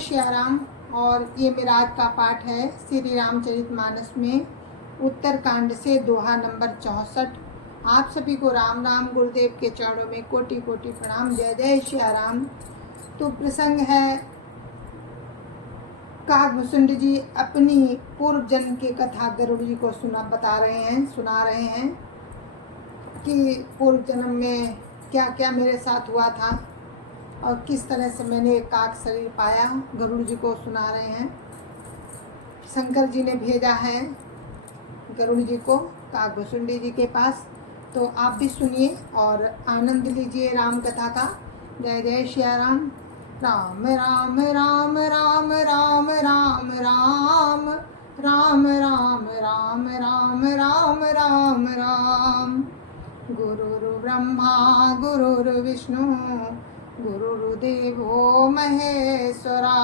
श्री राम। और ये मेरा आज का पाठ है श्री रामचरितमानस में उत्तरकांड से दोहा नंबर 64। आप सभी को राम राम। गुरुदेव के चरणों में कोटि कोटि प्रणाम। जय जय श्री राम। तो प्रसंग है, काकभूषुंड जी अपनी पूर्व जन्म की कथा गरुड़ जी को सुना रहे हैं कि पूर्व जन्म में क्या क्या मेरे साथ हुआ था और किस तरह से मैंने काक शरीर पाया। गरुड़ जी को सुना रहे हैं। शंकर जी ने भेजा है गरुड़ जी को काकभूषुंडी जी के पास। तो आप भी सुनिए और आनंद लीजिए राम कथा का। जय जय श्री राम। राम राम राम राम राम राम राम राम राम राम राम राम राम राम। गुरुर् ब्रह्मा गुरुर्विष्णु गुरुर्देवो महेश्वरा।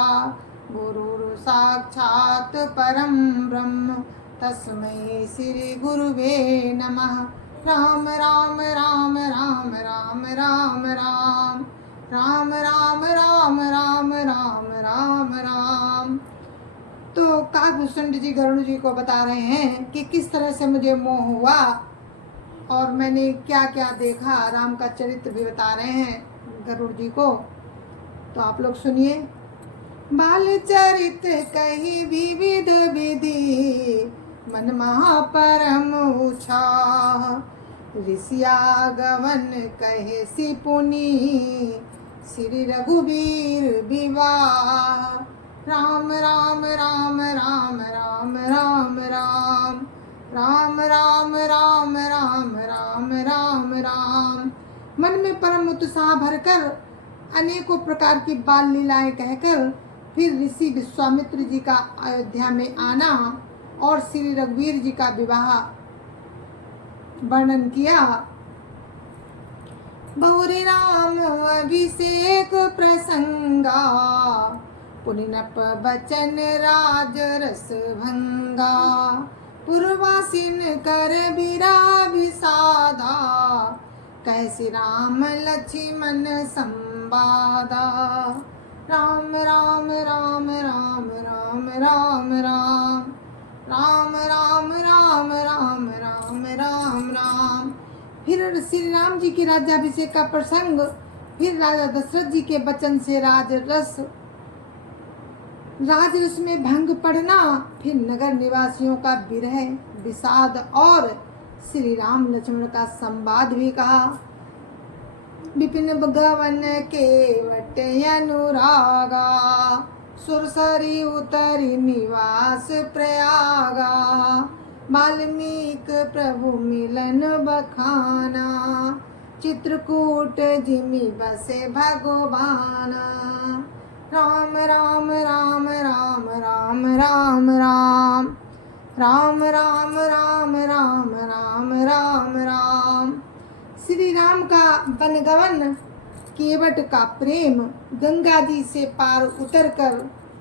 गुरुर् साक्षात् परं ब्रह्म तस्मै श्री गुरुवे नमः। राम राम राम राम राम राम राम राम राम राम राम राम राम राम। तो काकभूषुंड जी गरुड़ जी को बता रहे हैं कि किस तरह से मुझे मोह हुआ और मैंने क्या क्या देखा। राम का चरित्र भी बता रहे हैं गरुड़ जी को। तो आप लोग सुनिए। बाल चरित कही विविध विधि मन महापरम उछाह। ऋषिया गवन कहे सि पुनि श्री रघुवीर विवाह। राम राम राम राम राम राम राम राम राम राम राम राम राम राम। मन में परम उत्साह भरकर अनेकों प्रकार की बाल लीलाएं कहकर फिर ऋषि विश्वामित्र जी का अयोध्या में आना और श्री रघुवीर जी का विवाह वर्णन किया। बहुरी राम अभिषेक प्रसंगा पुनिनप बचन राज रस भंगा। पूर्वासीन कर बिरा विषादा कैसे राम लक्ष्मण संवादा। राम राम राम राम राम राम राम राम राम राम राम राम राम राम। फिर श्री राम जी के राज्याभिषेक का प्रसंग। फिर राजा दशरथ जी के वचन से राजरस में भंग पड़ना। फिर नगर निवासियों का विरह विषाद और श्री राम लक्ष्मण का संवाद भी कहा। विपिन गवन केवट अनुरागा सुरसरी उतरी निवास प्रयागा। वाल्मीक प्रभु मिलन बखाना चित्रकूट जिमि बसे भगवाना। राम राम राम राम राम राम राम राम राम राम राम राम राम राम। श्री राम का वनगमन, केवट का प्रेम, गंगा जी से पार उतरकर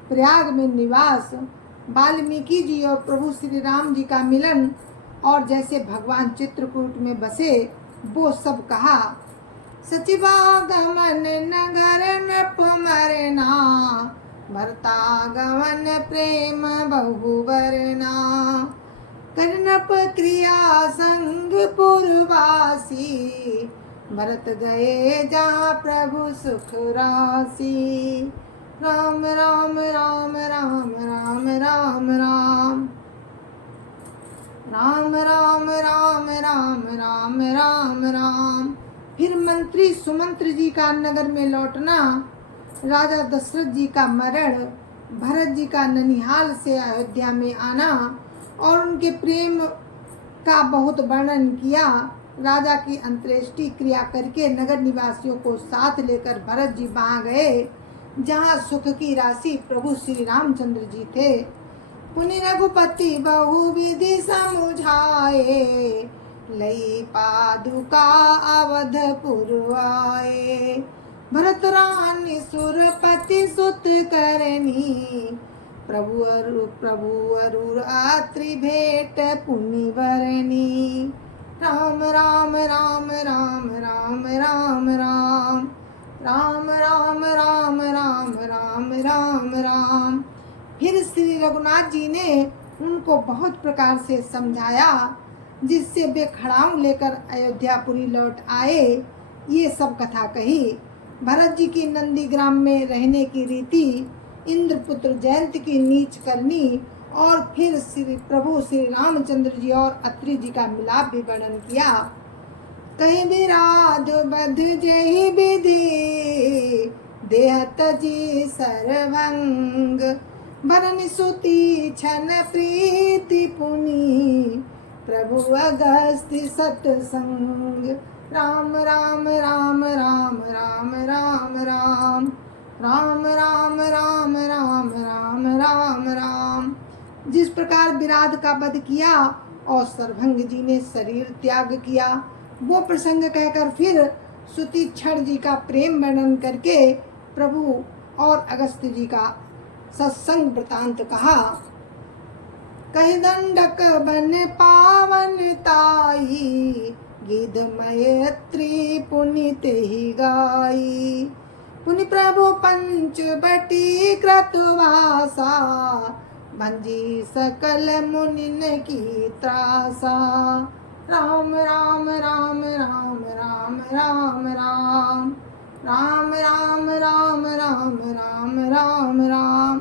प्रयाग में निवास, वाल्मीकि जी और प्रभु श्री राम जी का मिलन और जैसे भगवान चित्रकूट में बसे वो सब कहा। सचिवागमन नगर नृप मरना भरतागमन प्रेम बहुवरना। कर्णप क्रिया संग पुरवासी भरत गए जहाँ प्रभु सुख राशि। राम राम राम राम राम राम राम राम राम राम राम राम राम राम। फिर मंत्री सुमंत्र जी का नगर में लौटना, राजा दशरथ जी का मरण, भरत जी का ननिहाल से अयोध्या में आना और उनके प्रेम का बहुत वर्णन किया। राजा की अंत्येष्टि क्रिया करके नगर निवासियों को साथ लेकर भरत जी वहाँ गए जहाँ सुख की राशि प्रभु श्री रामचंद्र जी थे। पुनि रघुपति बहुविधि समुझाए लई पादुका अवधपुर आए। भरत रानी सुरपति सुत करनी प्रभु अरुर आत्रि भेट पुनि बरनी। राम राम राम राम राम राम राम राम राम राम राम राम राम राम। फिर श्री रघुनाथ जी ने उनको बहुत प्रकार से समझाया, जिससे वे खड़ाऊ लेकर अयोध्यापुरी लौट आए। ये सब कथा कही। भरत जी की नंदीग्राम में रहने की रीति, इंद्रपुत्र जयंत की नीच करनी, और फिर प्रभु श्री रामचंद्र जी और अत्रि जी का मिलाप भी वर्णन किया। कहीं विराध बध जही विधि, देहत जी सर्वंग, भरन सुति छन प्रीति पुनि, प्रभु अगस्त्य सतसंग। राम राम राम राम राम राम राम राम राम राम राम राम राम राम। जिस प्रकार विराध का वध किया और सर्वभंग जी ने शरीर त्याग किया, वो प्रसंग कहकर फिर सुति क्षण जी का प्रेम वर्णन करके प्रभु और अगस्त्य जी का सत्संग वृतांत कहा। कही दंडक बन पावन ताई, गिध मैत्री पुनित ही गाई, पुनि प्रभु पंच बटी क्रतुवासा, भंजी सकल मुनिन की त्रासा। राम राम राम राम राम राम राम राम राम राम राम राम राम राम।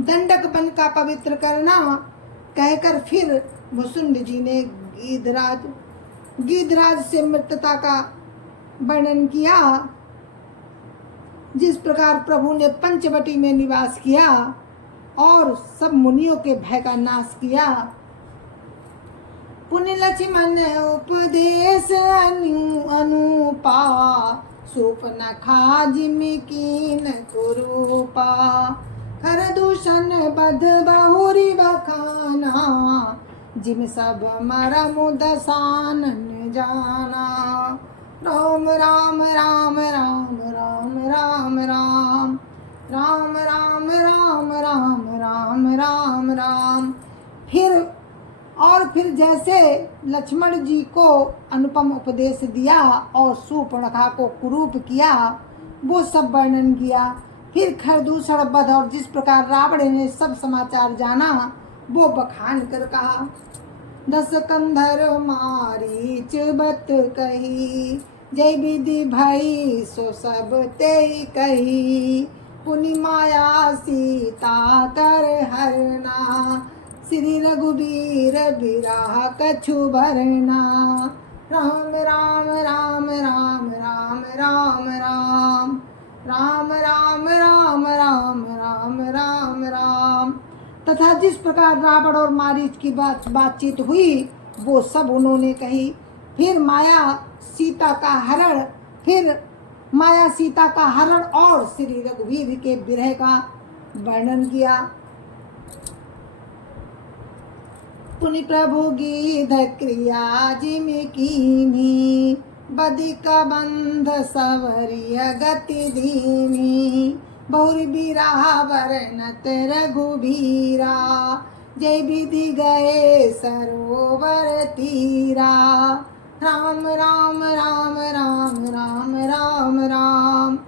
दंडक बन का पवित्र करना कहकर फिर भुसुंड जी ने गीधराज से मृतता का वर्णन किया। जिस प्रकार प्रभु ने पंचवटी में निवास किया और सब मुनियों के भय का नाश किया। पुण्य लक्ष्मण उपदेश अनुपा, सुपन खाज कीन कुरूपा, खर दूषण बध बहुरी बखाना, जिम सब मरम दसानन जाना। राम राम राम राम राम राम राम राम राम राम राम राम राम राम। फिर जैसे लक्ष्मण जी को अनुपम उपदेश दिया और सूर्पणखा को कुरूप किया, वो सब वर्णन किया। फिर खरदूषण वध और जिस प्रकार रावण ने सब समाचार जाना, वो बखान कर कहा। दस कंधर मारीच बत कही, जय विधि भई सो सब ते कही, पुनि माया सीता कर हरना, श्री रघुबीर बिरह कछु भरना। राम राम राम राम राम राम राम राम राम राम राम राम राम राम। तथा जिस प्रकार रावण और मारीच की बातचीत हुई, वो सब उन्होंने कही। फिर माया सीता का हरण और श्री रघुवीर के विरह का वर्णन किया। पुनि प्रभु गीध क्रिया जिम कीनी, बदिक बंध सवरिय गति धीमी, बहुरी बिरहा वर्णत रघुबीरा, जय विधि गए सरोवर तीरा। राम राम राम राम राम राम राम राम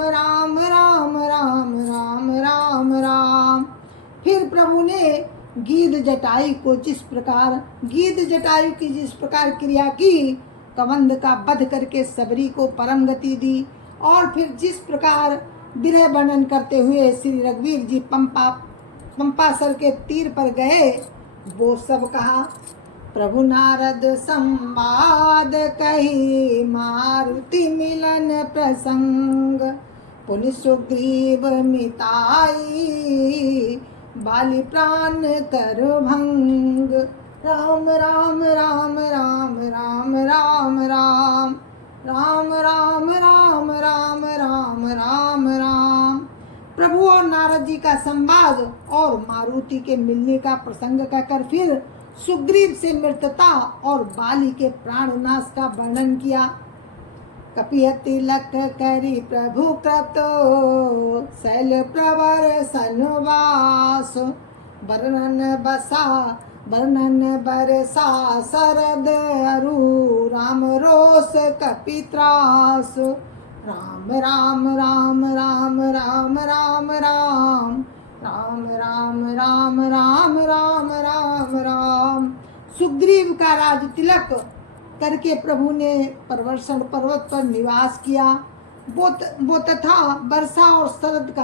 राम राम राम राम राम राम। फिर प्रभु ने गीध जटायु की जिस प्रकार क्रिया की, कबंध का वध करके सबरी को परम गति दी, और फिर जिस प्रकार विरह वर्णन करते हुए श्री रघुवीर जी पंपासर के तीर पर गए, वो सब कहा। प्रभु नारद संवाद कही, मारुति मिलन प्रसंग, पुनि सुग्रीव मिताई, बाली प्राण कर भंग। राम राम राम राम राम राम राम राम राम राम राम राम राम राम। प्रभु और नारद जी का संवाद और मारुति के मिलने का प्रसंग कहकर फिर सुग्रीव से मृतता और बाली के प्राणनाश का वर्णन किया। कपिय तिलक करी प्रभु क्रतो, शैल प्रवर सनवास, वर्णन बरसा शरद अरु, राम रोष कपित्रास। राम राम राम राम राम राम राम राम राम राम राम राम राम राम। सुग्रीव का राज तिलक करके प्रभु ने प्रवर्षण पर्वत पर निवास किया। वो तथा वर्षा और शरद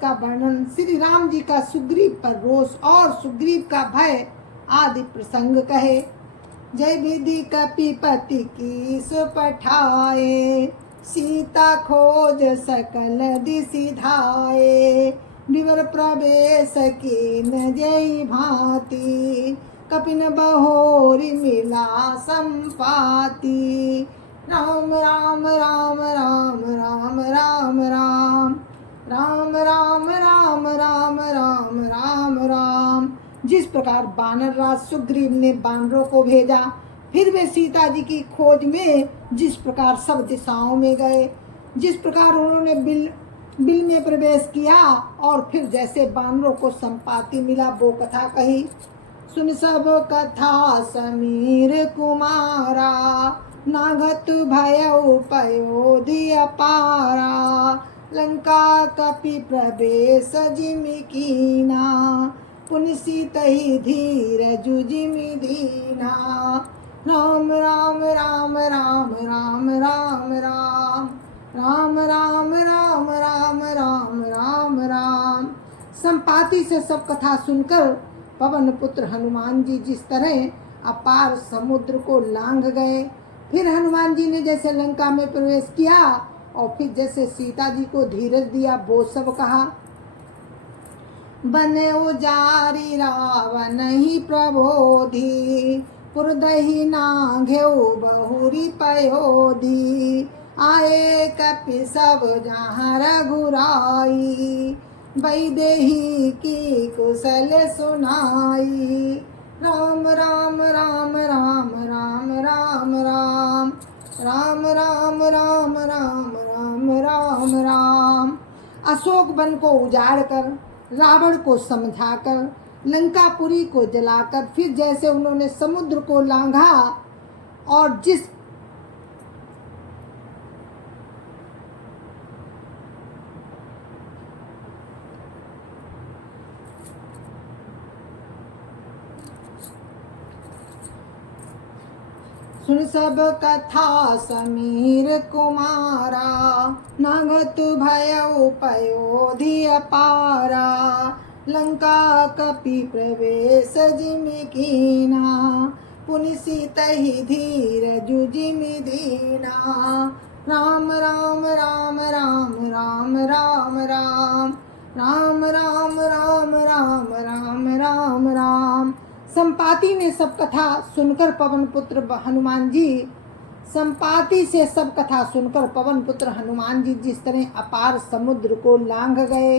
का वर्णन श्री राम जी का सुग्रीव पर रोष और सुग्रीव का भय आदि प्रसंग कहे। जय विधि कपिपति की सुपठाए, सीता खोज सकल दिशि धाये। विवर प्रवेश की न जय भांति, कपिन बहोरी मिला संपाति। राम राम राम राम राम राम राम राम राम राम राम राम राम राम। जिस प्रकार बानर राज सुग्रीव ने बानरों को भेजा, फिर वे सीता जी की खोज में जिस प्रकार सब दिशाओं में गए, जिस प्रकार उन्होंने बिल में प्रवेश किया और फिर जैसे बानरों को संपाति मिला, वो कथा कही। सुन सब कथा समीर कुमारा, नागत भयउ पयोधि अपारा। लंका कपि प्रवेश जिमि कीना, पुनि सीतहि धीरज जिमि दीना। राम राम राम राम राम राम राम राम राम राम राम राम राम राम। संपाति से सब कथा सुनकर पवन पुत्र हनुमान जी जिस तरह अपार समुद्र को लांघ गए, फिर हनुमान जी ने जैसे लंका में प्रवेश किया और फिर जैसे सीता जी को धीरज दिया, वो सब कहा। बने उजारी रावण ही प्रबोधि, पुरदहि नाघेउ बहुरी पयोधि। आए कपि सब जहाँ रघुराई, वैदेही की कुशल सुनाई। राम राम राम राम राम राम राम राम राम राम राम राम राम राम। अशोक वन को उजाड़ कर, रावण को समझाकर, लंकापुरी को जलाकर, फिर जैसे उन्होंने समुद्र को लांघा और जिस सुन सब कथा समीर कुमारा, नागत भयउ पयोधि अपारा। लंका कपि प्रवेश जिमि कीना, पुनि सीतहि धीरज जिमि दीना। राम राम राम राम राम राम राम राम राम राम राम राम राम राम। संपाति ने सब कथा सुनकर पवन पुत्र हनुमान जी जिस तरह अपार समुद्र को लांघ गए,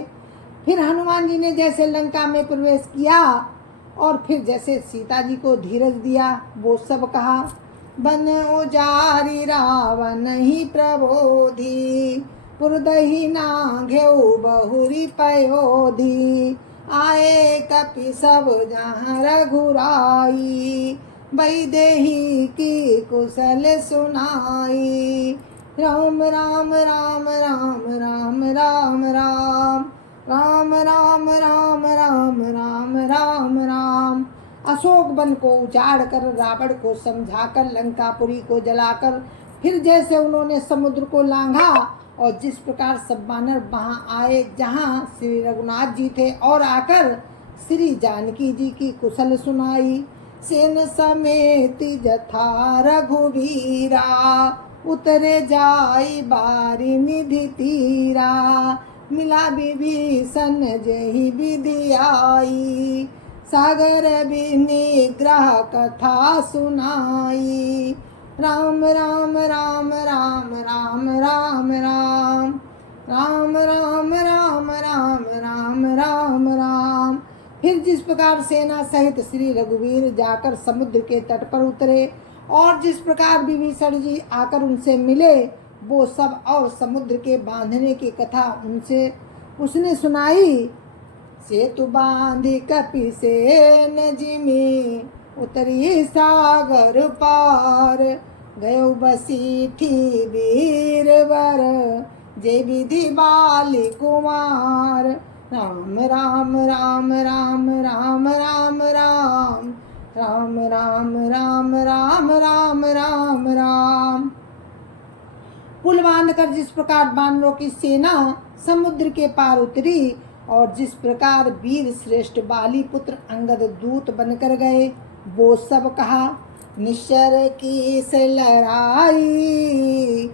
फिर हनुमान जी ने जैसे लंका में प्रवेश किया और फिर जैसे सीता जी को धीरज दिया, वो सब कहा। बन उजारी रावण ही प्रबोधि, पुरदहि नाघेउ बहुरी पयोधि। आए कपि सब जहाँ रघुराई, वैदेही की कुशल सुनाई। राम राम राम राम राम राम राम राम राम राम राम राम राम राम। अशोक वन को उजाड़ कर, रावण को समझाकर, लंकापुरी को जलाकर, फिर जैसे उन्होंने समुद्र को लांघा और जिस प्रकार सब बानर वहाँ आए जहाँ श्री रघुनाथ जी थे और आकर श्री जानकी जी की कुशल सुनाई। सेन समेत जथा रघुवीरा, उतरे जाई बारी निधि तीरा। मिला विभीषण जहि विधि आई, सागर विनिग्रह कथा सुनाई। राम राम राम राम राम राम राम राम राम राम राम राम राम राम। फिर जिस प्रकार सेना सहित श्री रघुवीर जाकर समुद्र के तट पर उतरे और जिस प्रकार विभीषण जी आकर उनसे मिले, वो सब और समुद्र के बांधने की कथा उसने सुनाई। सेतु बांधी कपि सेन जिमि, उतरी सागर पार। गयो बसीठी वीरवर जे विधि बाली कुमार। राम राम राम राम राम राम राम राम राम राम राम राम राम राम। पुल बांधकर जिस प्रकार बानरों की सेना समुद्र के पार उतरी और जिस प्रकार वीर श्रेष्ठ बाली पुत्र अंगद दूत बनकर गए, वो सब कहा। निश्चर की से लड़ाई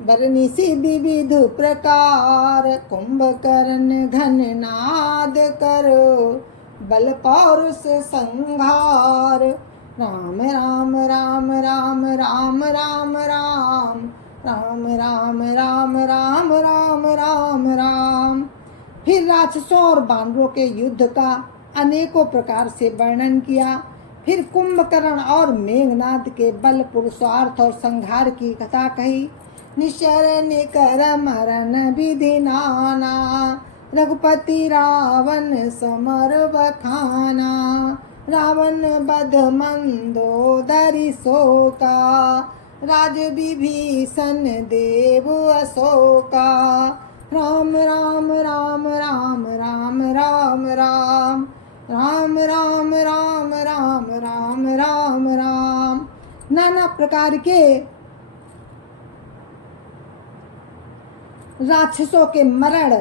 बरनिसी विविध प्रकार, कुंभकर्ण घन नाद करो बल पौरुष संहार। राम राम राम राम राम राम राम राम राम राम राम राम राम राम। फिर राक्षसों और बानरों के युद्ध का अनेकों प्रकार से वर्णन किया। फिर कुंभकर्ण और मेघनाद के बल पुरुषार्थ और संहार की कथा कही। निश्चर निकर मरण विधि नाना, रघुपति रावण समर बखाना। रावण बध मंदोदरी शोका, राज विभीषण देव अशोका। राम राम राम राम राम राम राम राम राम राम राम राम राम राम। नाना प्रकार के राक्षसों के मरण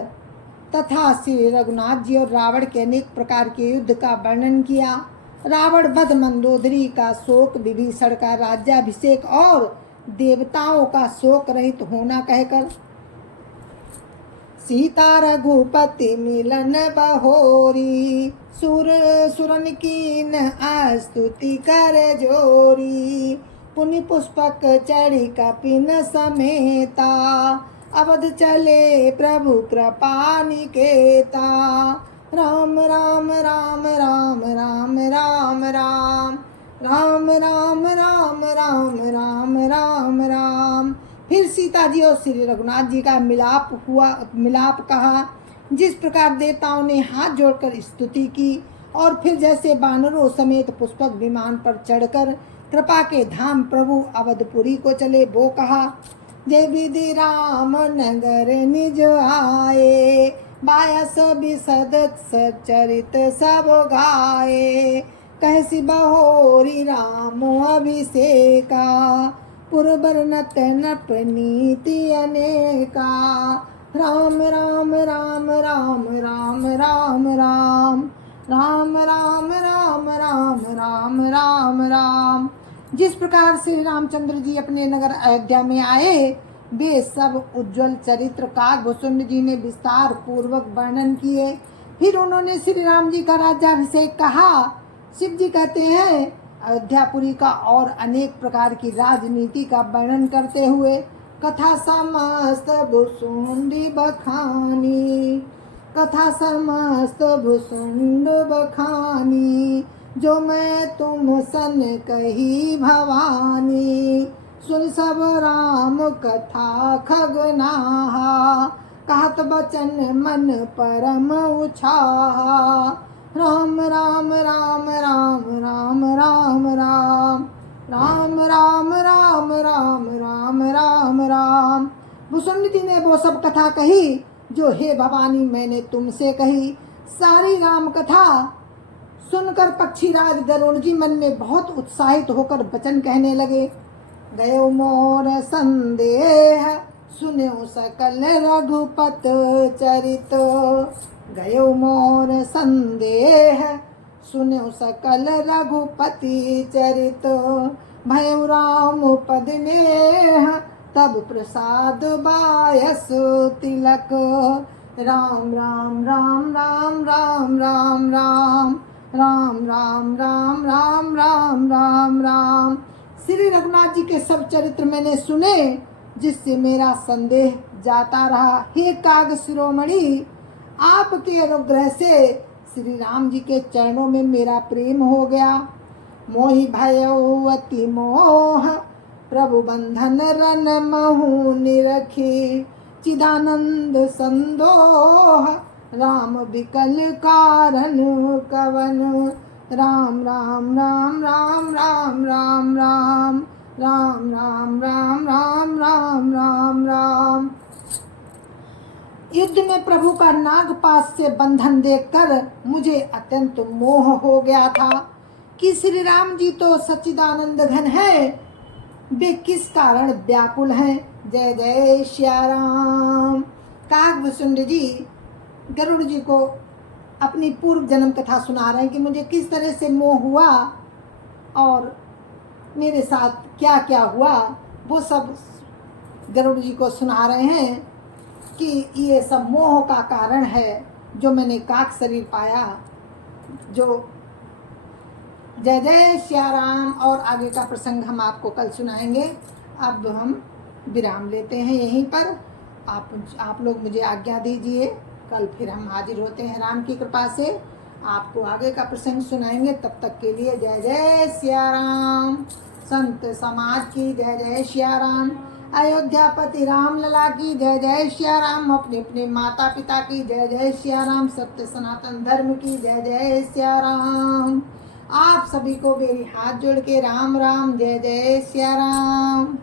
तथा श्री रघुनाथ जी और रावण के अनेक प्रकार के युद्ध का वर्णन किया। रावण वध, मंदोदरी का शोक, विभीषण का राज्याभिषेक और देवताओं का शोक रहित होना कहकर, सीता रघुपति मिलन बहोरी, सुरन कीन स्तुति कर जोरी। पुनि पुष्पक चढ़ी कपिन समेता, अवध चले प्रभु कृपा निकेता। राम राम राम राम राम राम राम राम राम राम राम राम राम राम। फिर सीता जी और श्री रघुनाथ जी का मिलाप कहा। जिस प्रकार देवताओं ने हाथ जोड़कर स्तुति की और फिर जैसे बानरों समेत पुष्पक विमान पर चढ़कर कृपा के धाम प्रभु अवधपुरी को चले, वो कहा। जय विधि राम नगर निज आए, बायस बिसद सचरित सब गाए। कहसी बहोरी राम अभिषेका, पुरबर नत नप नीति अनेका। राम राम राम राम राम राम राम राम राम राम राम राम राम राम। जिस प्रकार श्री रामचंद्र जी अपने नगर अयोध्या में आए, वे सब उज्जवल चरित्र का भूषुंड जी ने विस्तार पूर्वक वर्णन किए। फिर उन्होंने श्री राम जी का राज्याभिषेक कहा। शिव जी कहते हैं, अयोध्यापुरी का और अनेक प्रकार की राजनीति का वर्णन करते हुए कथा समस्त भूषुंडी बखानी, कथा समस्त भूषुंड बखानी। जो मैं तुम सन कही भवानी, सुन सब राम कथा खगनाहा। कहत बचन मन परम उछाहा। राम राम राम राम राम राम राम राम राम राम राम राम राम राम। भूषुंड जी ने वो सब कथा कही जो हे भवानी मैंने तुमसे कही। सारी राम कथा सुनकर पक्षीराज गरुड़ जी मन में बहुत उत्साहित होकर वचन कहने लगे। गयो मोर संदेह सुनो सकल रघुपत चरित, गयो मोर संदेह सुनो सकल रघुपति चरित। भयउ राम पद नेह तब प्रसाद बायस तिलक। राम राम राम राम राम राम राम राम राम राम राम राम राम राम। श्री रघुनाथ जी के सब चरित्र मैंने सुने, जिससे मेरा संदेह जाता रहा। हे काग शिरोमणि, आपके अनुग्रह से श्री राम जी के चरणों में मेरा प्रेम हो गया। मोहि भयउ अति मोह, प्रभु बंधन रन महु निरखी। चिदानंद संदोह, राम विकल कारण कवन। राम राम राम राम राम राम राम राम राम राम राम राम राम राम। युद्ध में प्रभु का नागपाश से बंधन देखकर मुझे अत्यंत मोह हो गया था कि श्री राम जी तो सच्चिदानंद घन है, वे किस कारण व्याकुल हैं। जय जय श्या राम। काकभूषुंड जी गरुड़ जी को अपनी पूर्व जन्म कथा सुना रहे हैं कि मुझे किस तरह से मोह हुआ और मेरे साथ क्या क्या हुआ, वो सब गरुड़ जी को सुना रहे हैं कि ये सब मोह का कारण है जो मैंने काक शरीर पाया। जो जय जय श्या राम। और आगे का प्रसंग हम आपको कल सुनाएंगे। अब हम विराम लेते हैं यहीं पर। आप लोग मुझे आज्ञा दीजिए, कल फिर हम हाजिर होते हैं राम की कृपा से। आपको आगे का प्रसंग सुनाएंगे, तब तक के लिए जय जय श्या राम। संत समाज की जय जय श्या राम। अयोध्यापति राम लला की जय जय श्या राम। अपने अपने माता पिता की जय जय श्या राम। सत्य सनातन धर्म की जय जय श्या राम। आप सभी को मेरी हाथ जोड़ के राम राम, जय जय श्या राम।